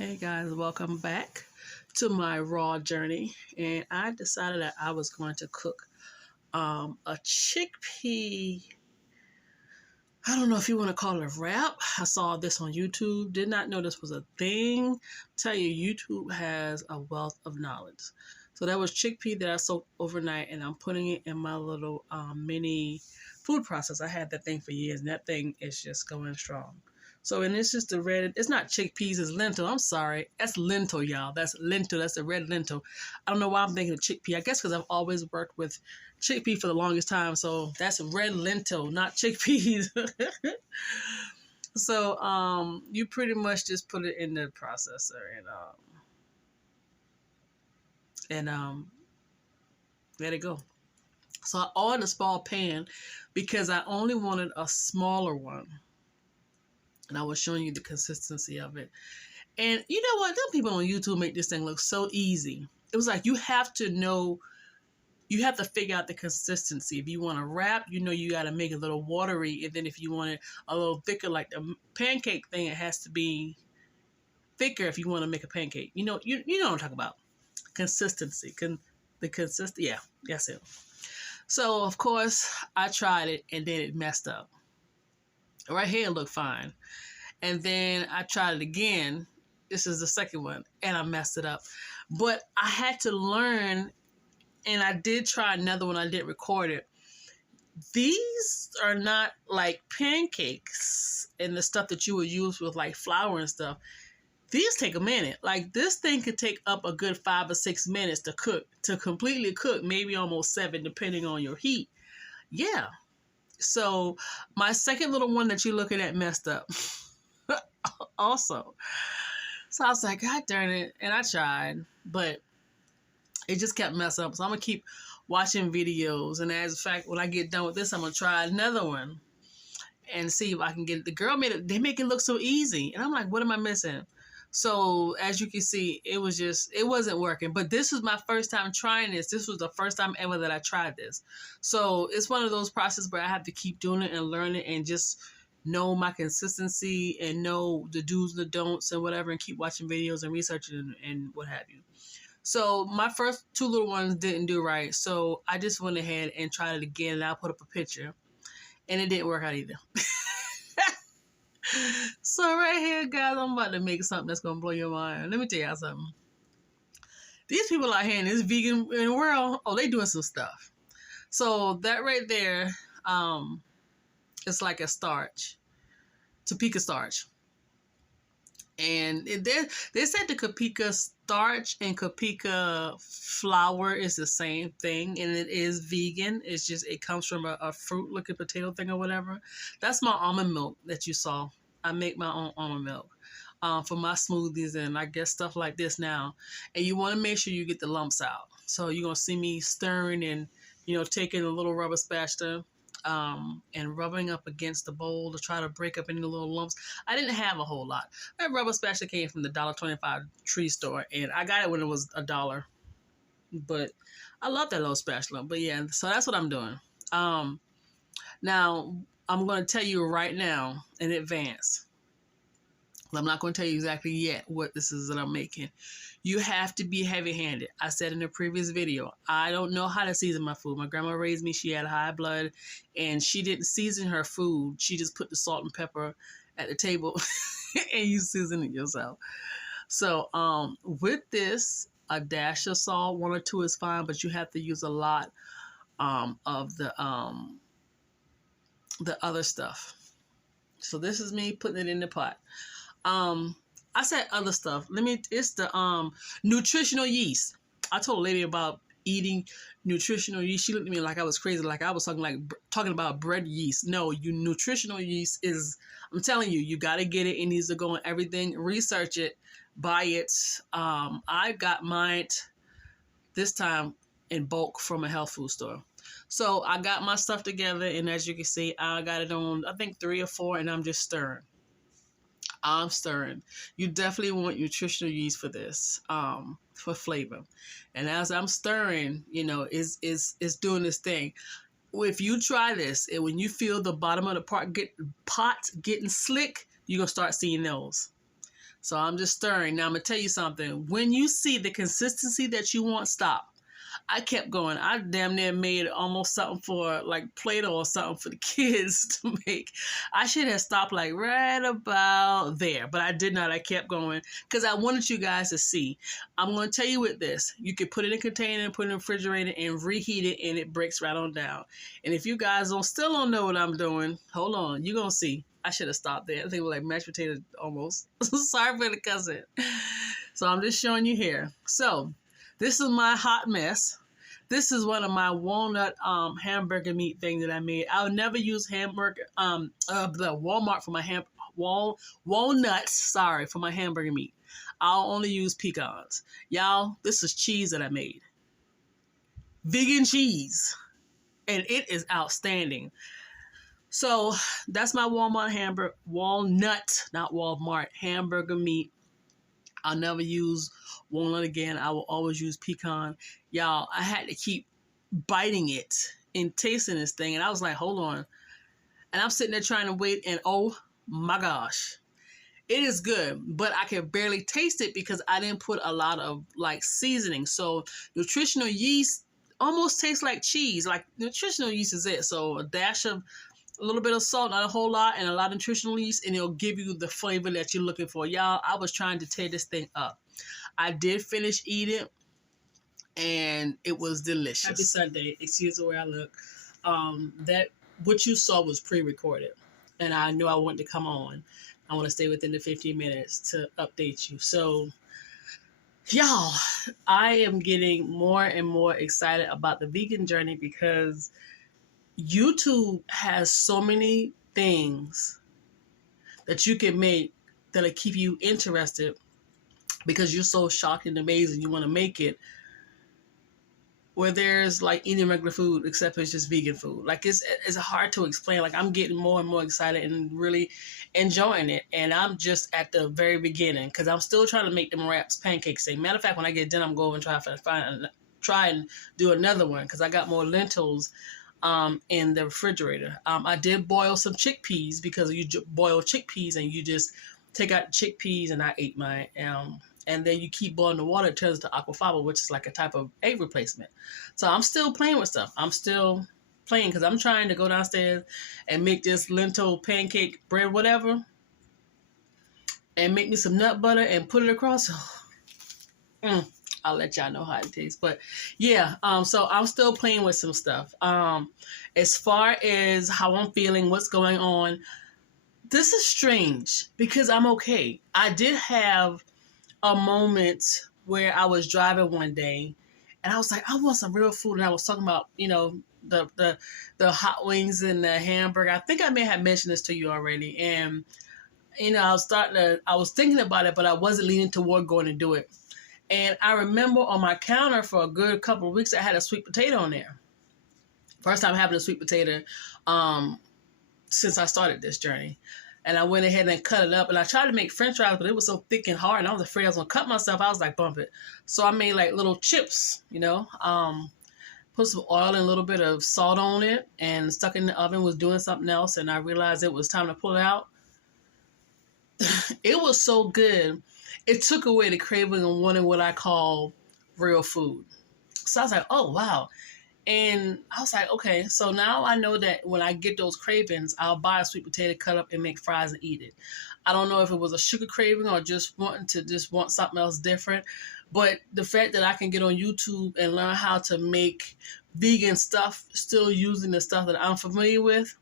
Hey guys, welcome back to my raw journey. And I decided that I was going to cook a chickpea. I don't know if you want to call it a wrap. I saw this on YouTube. Did not know this was a thing. Tell you, YouTube has a wealth of knowledge. So that was chickpea that I soaked overnight, and I'm putting it in my little mini food processor. I had that thing for years, and that thing is just going strong. So, and it's just the red, it's not chickpeas, it's lentil. I'm sorry. That's lentil, y'all. That's lentil. That's the red lentil. I don't know why I'm thinking of chickpea. I guess because I've always worked with chickpea for the longest time. So that's red lentil, not chickpeas. So, you pretty much just put it in the processor and let it go. So I ordered a small pan because I only wanted a smaller one. And I was showing you the consistency of it. And you know what? Them people on YouTube make this thing look so easy. It was like you have to know, you have to figure out the consistency. If you want to wrap, you got to make it a little watery. And then if you want it a little thicker, like the pancake thing, it has to be thicker if you want to make a pancake. You know what I'm talking about. Consistency. Yeah, that's it. So, of course, I tried it and then it messed up. Right here it looked fine. And then I tried it again. This is the second one. And I messed it up. But I had to learn, and I did try another one. I didn't record it. These are not like pancakes and the stuff that you would use with like flour and stuff. These take a minute. Like this thing could take up a good 5 or 6 minutes to cook, to completely cook, maybe almost 7, depending on your heat. Yeah. So my second little one that you're looking at messed up also. So I was like, God darn it. And I tried, but it just kept messing up. So I'm going to keep watching videos. And as a fact, when I get done with this, I'm going to try another one and see if I can get it. The girl they make it look so easy. And I'm like, what am I missing? So as you can see, it wasn't working. But this was my first time trying this. This was the first time ever that I tried this. So it's one of those processes where I have to keep doing it and learn it and just know my consistency and know the do's and the don'ts and whatever, and keep watching videos and researching and what have you. So my first 2 little ones didn't do right. So I just went ahead and tried it again, and I'll put up a picture. And it didn't work out either. So right here, guys, I'm about to make something that's going to blow your mind. Let me tell y'all something. These people out here in this vegan world, they doing some stuff. So that right there, it's like a starch, Topeka starch. And they said the Topeka starch and Topeka flour is the same thing, and it is vegan. It's just, it comes from a fruit-looking potato thing or whatever. That's my almond milk that you saw. I make my own almond milk for my smoothies and I guess stuff like this now. And you want to make sure you get the lumps out. So you're going to see me stirring and, taking a little rubber spatula and rubbing up against the bowl to try to break up any little lumps. I didn't have a whole lot. That rubber spatula came from the $1.25 tree store, and I got it when it was $1. But I love that little spatula. But yeah, so that's what I'm doing. Now, I'm going to tell you right now in advance. I'm not going to tell you exactly yet what this is that I'm making. You have to be heavy-handed. I said in a previous video, I don't know how to season my food. My grandma raised me. She had high blood, and she didn't season her food. She just put the salt and pepper at the table, and you season it yourself. So with this, a dash of salt, 1 or 2 is fine, but you have to use a lot of the other stuff. So this is me putting it in the pot. I said other stuff. It's the nutritional yeast. I told a lady about eating nutritional yeast. She looked at me like I was crazy, like I was talking about bread yeast. No, nutritional yeast is, I'm telling you, you got to get it. It needs to go in everything. Research it, buy it. I got mine this time in bulk from a health food store. So I got my stuff together, and as you can see, I got it on, I think 3 or 4, and I'm just stirring. I'm stirring. You definitely want nutritional yeast for this, for flavor. And as I'm stirring, it's doing this thing. If you try this, and when you feel the bottom of the pot getting slick, you're going to start seeing those. So I'm just stirring. Now I'm going to tell you something. When you see the consistency that you want, stop. I kept going. I damn near made almost something for like Play-Doh or something for the kids to make. I should have stopped like right about there, but I did not. I kept going because I wanted you guys to see. I'm going to tell you with this. You can put it in a container and put it in the refrigerator and reheat it and it breaks right on down. And if you guys still don't know what I'm doing, hold on. You're going to see. I should have stopped there. I think it was like mashed potatoes almost. Sorry for the cousin. So I'm just showing you here. So this is my hot mess. This is one of my walnut hamburger meat thing that I made. I would never use hamburger the Walmart for my walnuts. Sorry, for my hamburger meat. I'll only use pecans. Y'all, this is cheese that I made. Vegan cheese, and it is outstanding. So that's my walnut, not Walmart hamburger meat. I'll never use walnut again. I will always use pecan. Y'all, I had to keep biting it and tasting this thing. And I was like, hold on. And I'm sitting there trying to wait. And oh my gosh, it is good. But I can barely taste it because I didn't put a lot of like seasoning. So nutritional yeast almost tastes like cheese. Like nutritional yeast is it. So a dash of a little bit of salt, not a whole lot, and a lot of nutritional yeast, and it'll give you the flavor that you're looking for. Y'all, I was trying to tear this thing up. I did finish eating, and it was delicious. Happy Sunday. Excuse the way I look. That what you saw was pre-recorded, and I knew I wanted to come on. I want to stay within the 15 minutes to update you. So, y'all, I am getting more and more excited about the vegan journey because YouTube has so many things that you can make that'll keep you interested because you're so shocked and amazed and you want to make it, where there's like eating regular food except it's just vegan food. Like it's hard to explain. Like I'm getting more and more excited and really enjoying it, and I'm just at the very beginning because I'm still trying to make them wraps pancakes thing. Matter of fact, when I get done, I'm going to try and do another one because I got more lentils in the refrigerator. I did boil some chickpeas because you boil chickpeas and you just take out the chickpeas, and I ate mine. And then you keep boiling the water, it turns to aquafaba, which is like a type of egg replacement. So I'm still playing with stuff. I'm still playing because I'm trying to go downstairs and make this lentil pancake bread, whatever, and make me some nut butter and put it across. I'll let y'all know how it tastes. But yeah, so I'm still playing with some stuff. As far as how I'm feeling, what's going on, this is strange because I'm okay. I did have a moment where I was driving one day and I was like, I want some real food. And I was talking about, the hot wings and the hamburger. I think I may have mentioned this to you already. And, I was thinking about it, but I wasn't leaning toward going to do it. And I remember on my counter for a good couple of weeks, I had a sweet potato on there. First time having a sweet potato since I started this journey. And I went ahead and cut it up. And I tried to make french fries, but it was so thick and hard. And I was afraid I was going to cut myself. I was like, bump it. So I made like little chips, put some oil and a little bit of salt on it and stuck it in the oven, was doing something else. And I realized it was time to pull it out. It was so good. It took away the craving and wanting what I call real food. So I was like, oh, wow. And I was like, okay, so now I know that when I get those cravings, I'll buy a sweet potato, cut up, and make fries and eat it. I don't know if it was a sugar craving or just want something else different. But the fact that I can get on YouTube and learn how to make vegan stuff, still using the stuff that I'm familiar with,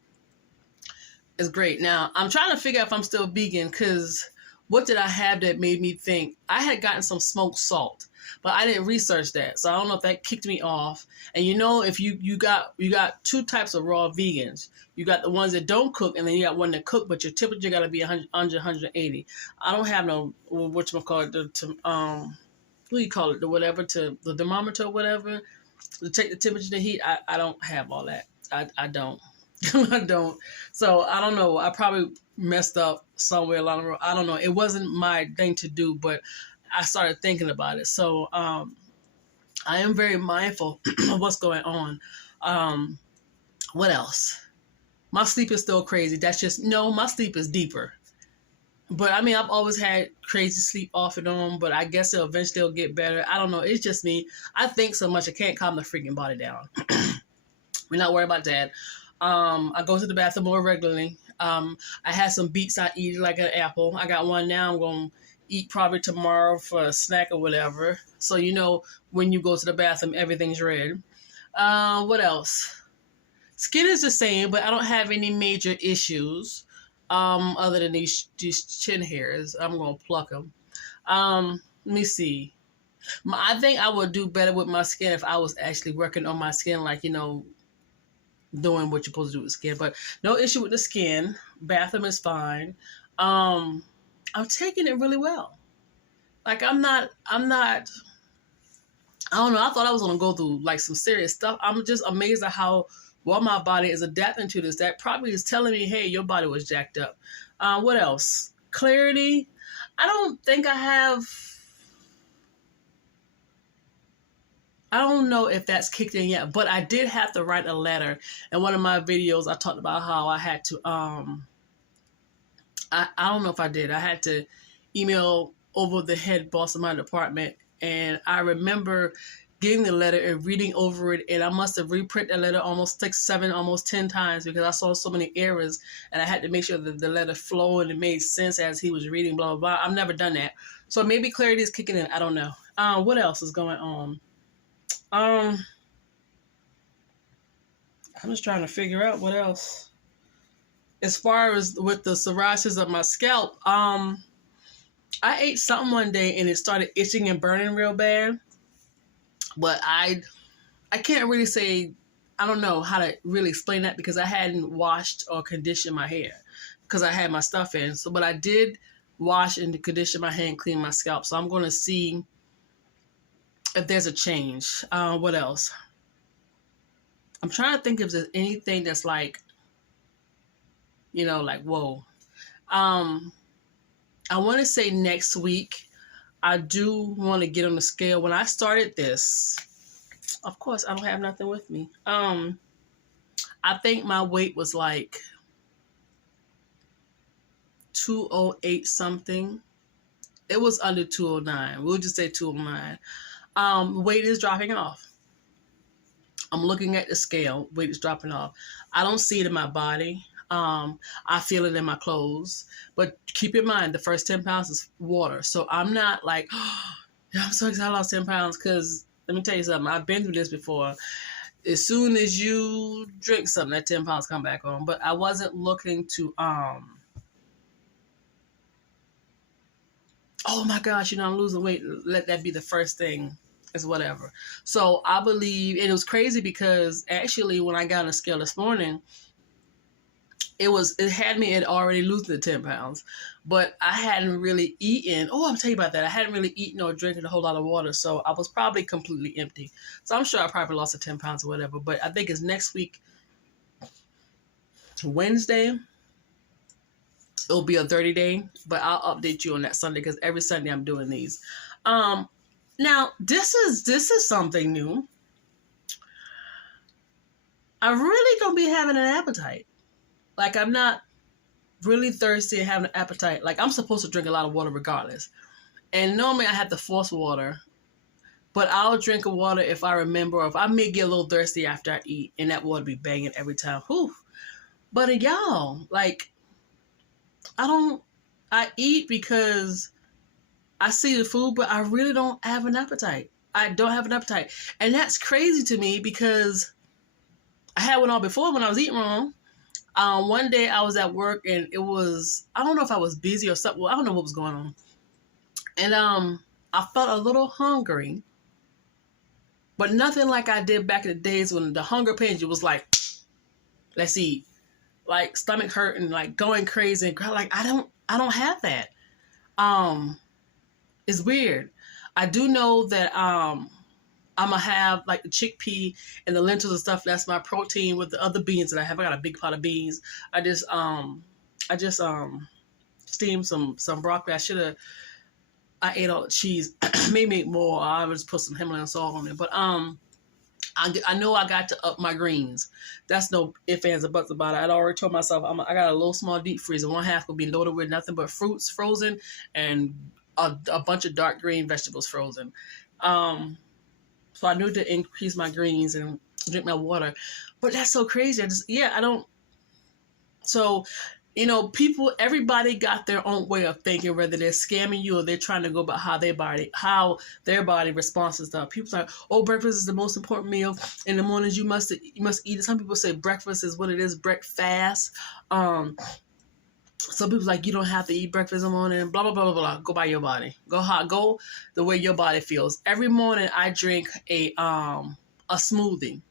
is great. Now, I'm trying to figure out if I'm still vegan because what did I have that made me think? I had gotten some smoked salt, but I didn't research that. So I don't know if that kicked me off. And if you got two types of raw vegans. You got the ones that don't cook, and then you got one that cook, but your temperature got to be 180. I don't have no, whatchamacallit, what do you call it? The thermometer or whatever, to take the temperature, the heat. I don't have all that. I don't. I don't. So I don't know. I probably messed up somewhere along the road. I don't know. It wasn't my thing to do, but I started thinking about it. So I am very mindful of what's going on. What else? My sleep is still crazy. My sleep is deeper. But I mean, I've always had crazy sleep off and on, but I guess it'll eventually get better. I don't know. It's just me. I think so much I can't calm the freaking body down. We're not worried about that. I go to the bathroom more regularly. I had some beets I eat like an apple. I got one now. I'm going to eat probably tomorrow for a snack or whatever. So you know when you go to the bathroom, everything's red. What else? Skin is the same, but I don't have any major issues. Other than these chin hairs, I'm gonna pluck them. Let me see. I think I would do better with my skin if I was actually working on my skin, like doing what you're supposed to do with skin. But no issue with the skin. Bathroom is fine. I'm taking it really well. Like I'm not. I don't know. I thought I was gonna go through like some serious stuff. I'm just amazed at how well my body is adapting to this. That probably is telling me, hey, your body was jacked up. What else? Clarity. I don't think I have. I don't know if that's kicked in yet, but I did have to write a letter. In one of my videos, I talked about how I had to. I don't know if I did. I had to email over the head boss of my department, and I remember getting the letter and reading over it, and I must have reprinted the letter almost 6, 7, almost 10 times because I saw so many errors, and I had to make sure that the letter flowed and it made sense as he was reading, blah, blah, blah. I've never done that. So maybe clarity is kicking in. I don't know. What else is going on? I'm just trying to figure out what else. As far as with the psoriasis of my scalp, I ate something one day and it started itching and burning real bad. But I can't really say, I don't know how to really explain that because I hadn't washed or conditioned my hair because I had my stuff in. So, but I did wash and condition my hair and clean my scalp. So I'm going to see if there's a change. What else? I'm trying to think if there's anything that's like, like, whoa. I want to say next week, I do want to get on the scale. When I started this, of course, I don't have nothing with me. I think my weight was like 208 something. It was under 209. We'll just say 209. Weight is dropping off. I'm looking at the scale. Weight is dropping off. I don't see it in my body. I feel it in my clothes. But keep in mind, the first 10 pounds is water. So I'm not like, oh, I'm so excited I lost 10 pounds because let me tell you something. I've been through this before. As soon as you drink something, that 10 pounds come back on. But I wasn't looking to, oh my gosh, I'm losing weight. Let that be the first thing. It's whatever. So I believe, and it was crazy because actually when I got on the scale this morning, it had me at already losing the 10 pounds, but I hadn't really eaten. Oh, I'm telling you about that. I hadn't really eaten or drinking a whole lot of water. So I was probably completely empty. So I'm sure I probably lost the 10 pounds or whatever, but I think it's next week, Wednesday. It'll be a 30-day, but I'll update you on that Sunday because every Sunday I'm doing these. Now this is something new. I really don't be having an appetite. Like I'm not really thirsty and having an appetite. Like I'm supposed to drink a lot of water regardless. And normally I have to force water, but I'll drink a water if I remember, or if I may get a little thirsty after I eat, and that water be banging every time. Whew. But y'all, like, I eat because I see the food, but I really don't have an appetite. I don't have an appetite. And that's crazy to me because I had one all before when I was eating wrong. One day I was at work and it was, I don't know if I was busy or something. Well, I don't know what was going on. And I felt a little hungry, but nothing like I did back in the days when the hunger pains, it was like, let's eat. Like stomach hurting, like going crazy. Like I don't have that. It's weird. I do know that I'm gonna have like the chickpea and the lentils and stuff. That's my protein with the other beans that I have. I got a big pot of beans. I just steamed some broccoli. I ate all the cheese. Maybe more. I would just put some Himalayan salt on it. But I know I got to up my greens. That's no ifs, ands, or buts about it. I'd already told myself I got a little small deep freezer. One half will be loaded with nothing but fruits frozen and a bunch of dark green vegetables frozen. So I knew to increase my greens and drink my water. But that's so crazy. I don't. So, people, everybody got their own way of thinking, whether they're scamming you or they're trying to go about how their body responds to stuff. People are, oh, breakfast is the most important meal in the mornings. You must eat it. Some people say breakfast is what it is, breakfast. Some people like, you don't have to eat breakfast in the morning, blah, blah, blah, blah, blah. Go by your body. Go the way your body feels. Every morning I drink a smoothie.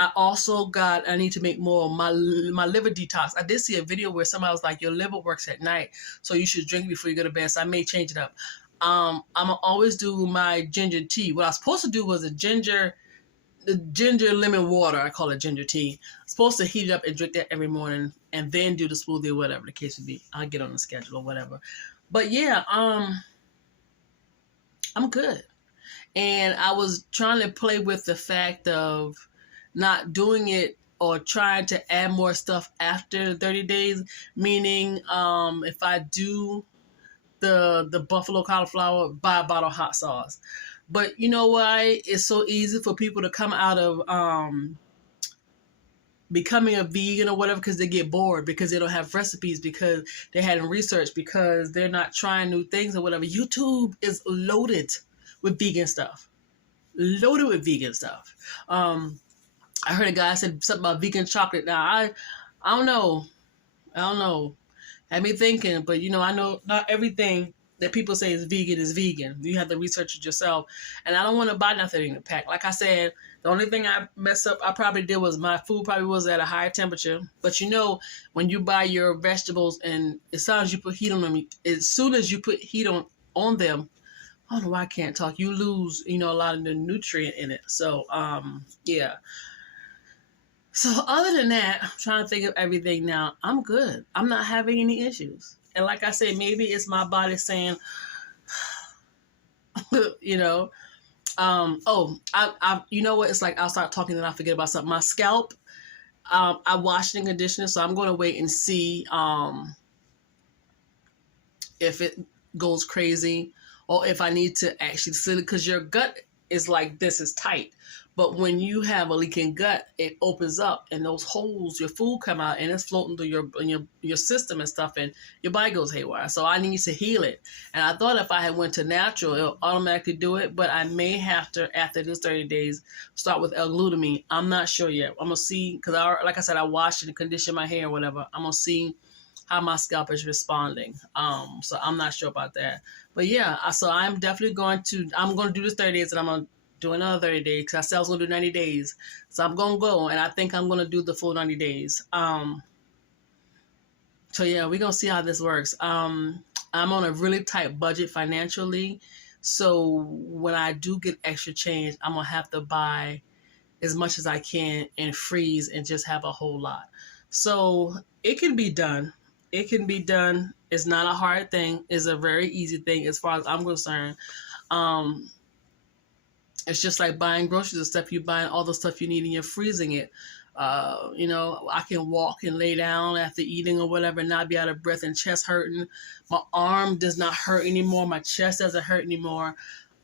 I need to make more of my liver detox. I did see a video where somebody was like, your liver works at night, so you should drink before you go to bed. So I may change it up. I'm going to always do my ginger tea. What I was supposed to do was the ginger lemon water. I call it ginger tea. I'm supposed to heat it up and drink that every morning and then do the smoothie or whatever the case would be. I'll get on the schedule or whatever. But yeah, I'm good. And I was trying to play with the fact of not doing it or trying to add more stuff after 30 days, meaning if I do the buffalo cauliflower, buy a bottle of hot sauce. But you know why it's so easy for people to come out of becoming a vegan or whatever? Because they get bored, because they don't have recipes, because they hadn't researched, because they're not trying new things or whatever. YouTube is loaded with vegan stuff. I heard a guy said something about vegan chocolate. Now, I don't know. Had me thinking, but I know not everything that people say is vegan. You have to research it yourself. And I don't want to buy nothing in a pack. Like I said, the only thing I messed up, I probably did was my food probably was at a higher temperature. But when you buy your vegetables and as soon as you put heat on them, on them, I don't know why I can't talk. You lose, a lot of the nutrient in it. So, yeah. So other than that, I'm trying to think of everything now. I'm good. I'm not having any issues. And like I said, maybe it's my body saying, you know what? It's like I'll start talking and I forget about something. My scalp, I washed and conditioned, so I'm going to wait and see if it goes crazy or if I need to actually sit it, because your gut is like this, is tight. But when you have a leaking gut, it opens up and those holes, your food come out and it's floating through your system and stuff, and your body goes haywire. So I need to heal it. And I thought if I had went to natural, it'll automatically do it. But I may have to, after this 30 days, start with L-glutamine. I'm not sure yet. I'm going to see, because like I said, I washed and conditioned my hair or whatever. I'm going to see how my scalp is responding. So I'm not sure about that. But yeah, so I'm definitely going to do this 30 days and I'm going to do another 30 days, because I said I was going to do 90 days. So I'm going to go, and I think I'm going to do the full 90 days. So yeah, we're going to see how this works. I'm on a really tight budget financially. So when I do get extra change, I'm going to have to buy as much as I can and freeze and just have a whole lot. So it can be done. It's not a hard thing. It's a very easy thing as far as I'm concerned. It's just like buying groceries and stuff. You're buying all the stuff you need and you're freezing it. I can walk and lay down after eating or whatever and not be out of breath and chest hurting. My arm does not hurt anymore. My chest doesn't hurt anymore.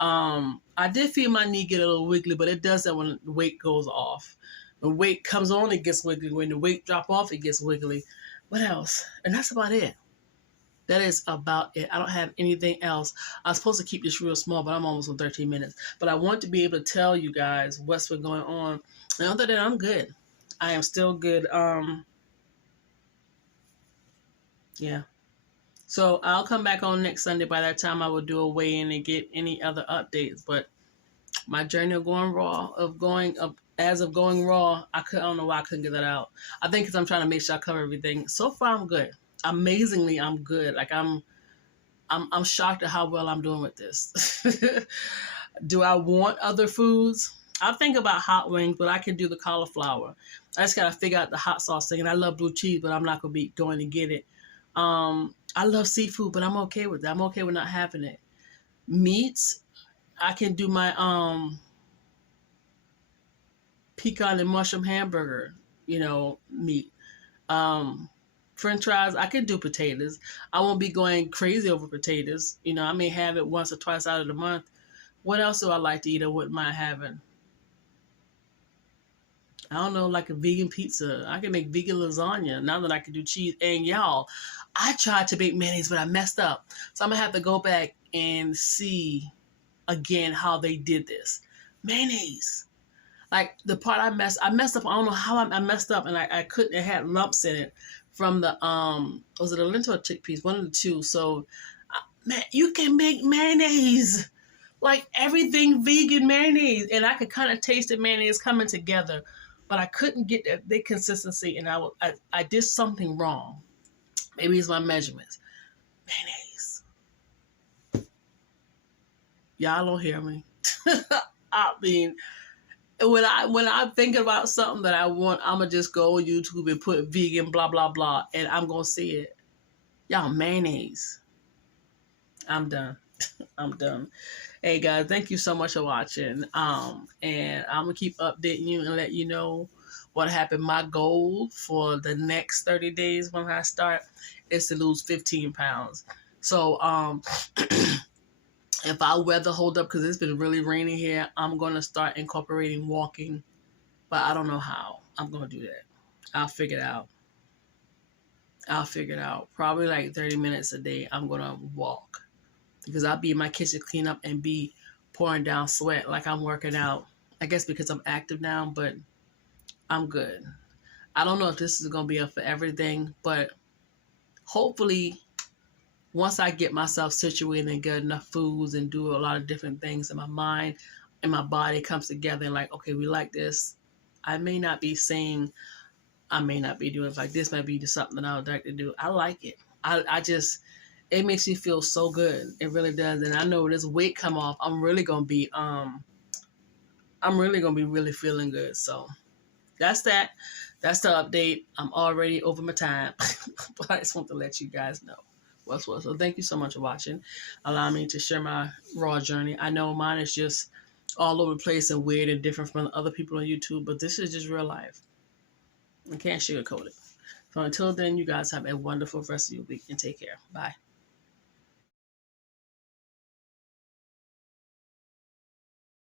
I did feel my knee get a little wiggly, but it does that when the weight goes off. When weight comes on, it gets wiggly. When the weight drop off, it gets wiggly. What else? And that's about it. That is about it. I don't have anything else. I was supposed to keep this real small, but I'm almost on 13 minutes. But I want to be able to tell you guys what's been going on. And other than that, I'm good. I am still good. Yeah. So I'll come back on next Sunday. By that time, I will do a weigh-in and get any other updates. But my journey of going raw, as of going raw, I don't know why I couldn't get that out. I think because I'm trying to make sure I cover everything. So far, I'm good. Amazingly, I'm good. Like I'm shocked at how well I'm doing with this. Do I want other foods? I think about hot wings, but I can do the cauliflower. I just gotta figure out the hot sauce thing. And I love blue cheese, but I'm not gonna be going to get it. I love seafood, but I'm okay with that. I'm okay with not having it. Meats, I can do my pecan and mushroom hamburger, meat. French fries, I can do potatoes. I won't be going crazy over potatoes. I may have it once or twice out of the month. What else do I like to eat or wouldn't mind having? I don't know, like a vegan pizza. I can make vegan lasagna now that I can do cheese. And y'all, I tried to make mayonnaise, but I messed up. So I'm going to have to go back and see again how they did this. Mayonnaise. Like the part I messed up. I don't know how I messed up, and I couldn't. It had lumps in it from the was it a lentil or chickpeas? One of the two. So, man, you can make mayonnaise, like everything vegan mayonnaise, and I could kind of taste the mayonnaise coming together, but I couldn't get the consistency, and I did something wrong. Maybe it's my measurements. Mayonnaise. Y'all don't hear me. I mean, when I'm thinking about something that I want, I'm gonna just go on YouTube and put vegan blah blah blah, and I'm gonna see it. Y'all, mayonnaise. I'm done. I'm done. Hey guys, thank you so much for watching. And I'm gonna keep updating you and let you know what happened. My goal for the next 30 days when I start is to lose 15 pounds. So if our weather hold up, because it's been really rainy here, I'm gonna start incorporating walking, but I don't know how I'm gonna do that. I'll figure it out. Probably like 30 minutes a day I'm gonna walk, because I'll be in my kitchen clean up and be pouring down sweat like I'm working out. I guess because I'm active now, but I'm good. I don't know if this is gonna be a forever thing, but hopefully once I get myself situated and get enough foods and do a lot of different things in my mind and my body comes together and like, okay, we like this. I may not be saying I may not be doing it, like this might be something that I would like to do. I like it. I just, it makes me feel so good. It really does. And I know when this weight come off, I'm really gonna be really feeling good. So that's that. That's the update. I'm already over my time. But I just want to let you guys know what's what. So thank you so much for watching. Allow me to share my raw journey. I know mine is just all over the place and weird and different from other people on YouTube, but this is just real life. I can't sugarcoat it. So until then, you guys have a wonderful rest of your week and take care. Bye.